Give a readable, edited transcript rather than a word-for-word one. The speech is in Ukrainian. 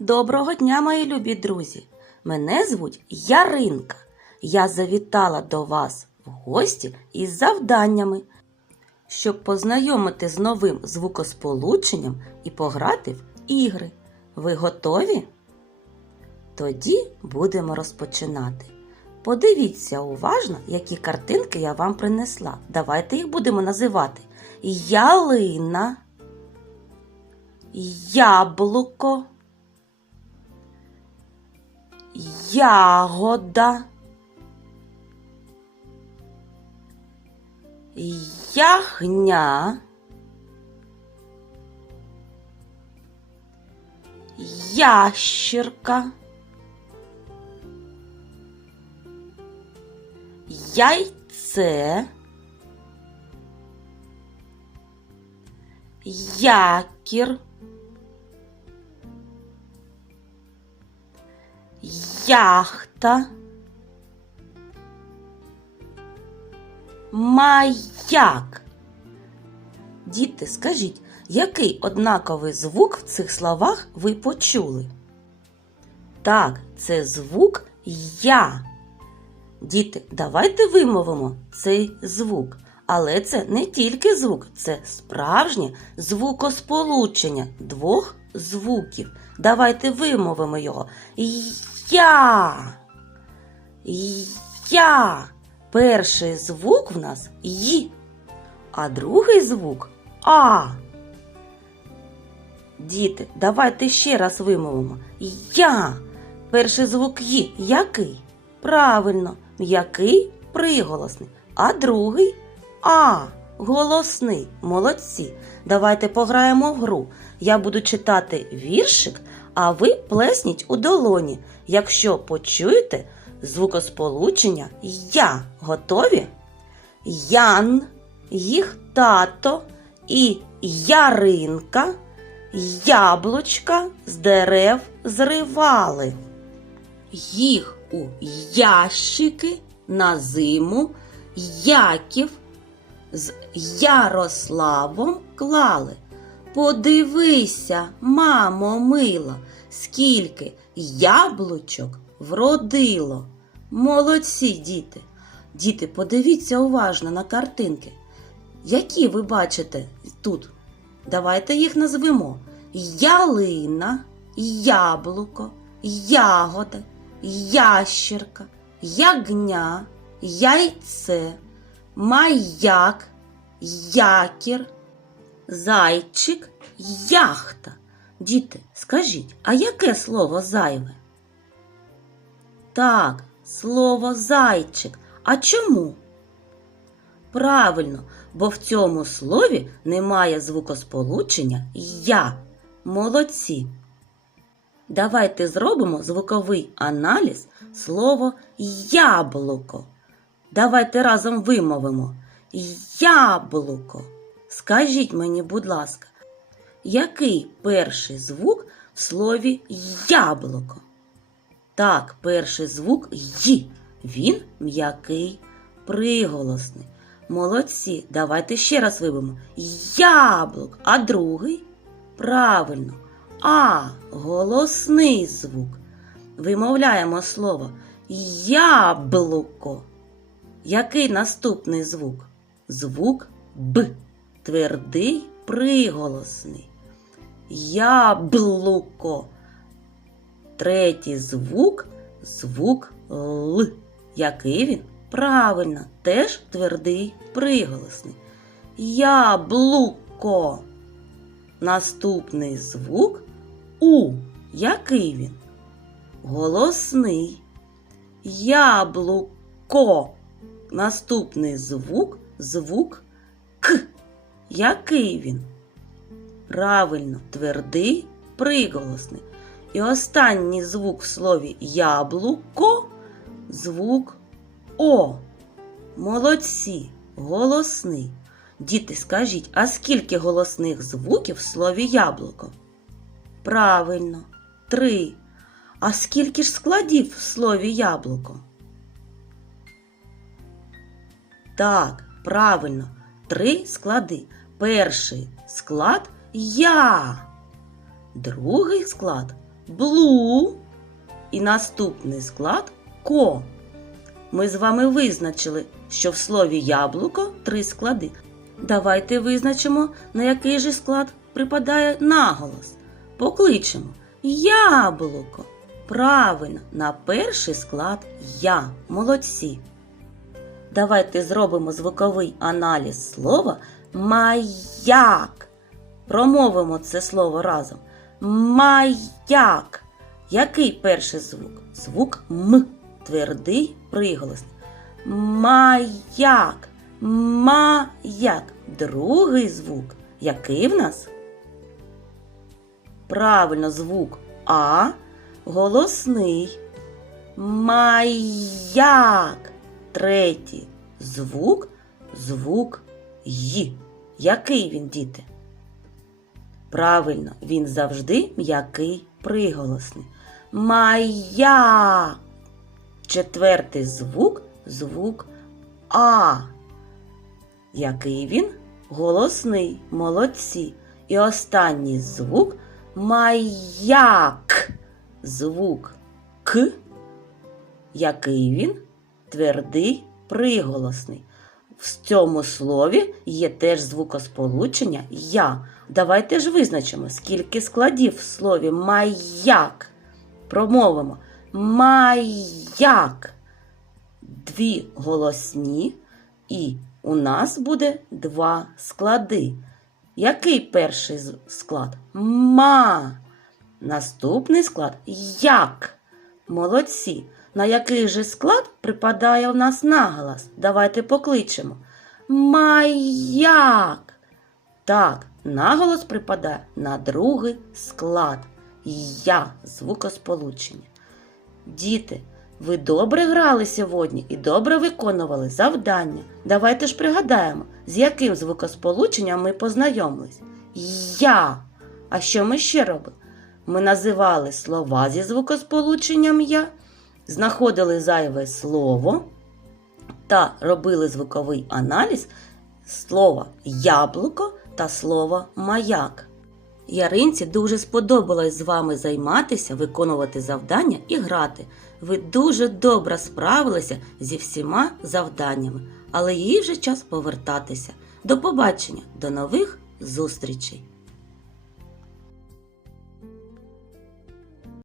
Доброго дня, мої любі друзі! Мене звуть Яринка. Я завітала до вас в гості із завданнями, щоб познайомити з новим звукосполученням і пограти в ігри. Ви готові? Тоді будемо розпочинати. Подивіться уважно, які картинки я вам принесла. Давайте їх будемо називати: ялина, яблуко, ягода, ягня, ящірка, яйце, якір, яхта, маяк. Діти, скажіть, який однаковий звук в цих словах ви почули? Так, це звук «я». Діти, давайте вимовимо цей звук. Але це не тільки звук, це справжнє звукосполучення двох звуків. Давайте вимовимо його. Я. Я. Перший звук в нас «й», а другий звук «а». Діти, давайте ще раз вимовимо. Я. Перший звук «й» який? Правильно, м'який приголосний, а другий «а» голосний. Молодці. Давайте пограємо в гру. Я буду читати віршик, а ви плесніть у долоні, якщо почуєте звукосполучення «я». Готові? Ян, їх тато і Яринка яблучка з дерев зривали. Їх у ящики на зиму Яків з Ярославом клали. Подивися, мамо мила, скільки яблучок вродило. Молодці, діти! Діти, подивіться уважно на картинки. Які ви бачите тут? Давайте їх назвемо: ялина, яблуко, ягода, ящірка, ягня, яйце, маяк, якір, зайчик, яхта. Діти, скажіть, а яке слово зайве? Так, слово зайчик. А чому? Правильно, бо в цьому слові немає звукосполучення «я». Молодці! Давайте зробимо звуковий аналіз слова «яблуко». Давайте разом вимовимо «яблуко». Скажіть мені, будь ласка, який перший звук в слові «яблуко»? Так, перший звук «й». Він м'який приголосний. Молодці, давайте ще раз вимовимо яблук, а другий? Правильно, а голосний звук. Вимовляємо слово яблуко. Який наступний звук? Звук Б, твердий приголосний. Яблуко. Третій звук Л. Який він? Правильно, теж твердий приголосний. Яблуко. Наступний звук У. Який він? Голосний. Яблуко. Наступний звук К. Який він? Правильно, твердий приголосний. І останній звук в слові яблуко – звук О. Молодці, голосний. Діти, скажіть, а скільки голосних звуків в слові яблуко? Правильно, 3. А скільки ж складів в слові яблуко? Так, правильно, 3 склади. Перший склад я. Другий склад блу. І наступний склад ко. Ми з вами визначили, що в слові яблуко 3 склади. Давайте визначимо, на який же склад припадає наголос. Покличемо яблуко. Правильно, на перший склад я. Молодці. Давайте зробимо звуковий аналіз слова маяк. Промовимо це слово разом. Маяк. Який перший звук? Звук М. Твердий приголосний. Маяк. Маяк. Другий звук. Який в нас? Правильно, звук А. Голосний. Маяк. Третій звук Й. Який він, діти? Правильно, він завжди м'який приголосний. Маяк. Четвертий звук А. Який він? Голосний. Молодці. І останній звук маяк. Звук К. Який він? Твердий приголосний. В цьому слові є теж звукосполучення я. Давайте ж визначимо, скільки складів в слові маяк. Промовимо маяк. 2 голосні і у нас буде 2 склади. Який перший склад? Ма. Наступний склад як. Молодці. На який же склад припадає у нас наголос? Давайте покличемо. Маяк. Так, наголос припадає на другий склад. Я. Звукосполучення. Діти, ви добре грали сьогодні і добре виконували завдання. Давайте ж пригадаємо, з яким звукосполученням ми познайомились. Я. А що ми ще робили? Ми називали слова зі звукосполученням я, знаходили зайве слово та робили звуковий аналіз слова яблуко та слова маяк. Яринці дуже сподобалось з вами займатися, виконувати завдання і грати. Ви дуже добре справилися зі всіма завданнями, але їй вже час повертатися. До побачення, до нових зустрічей!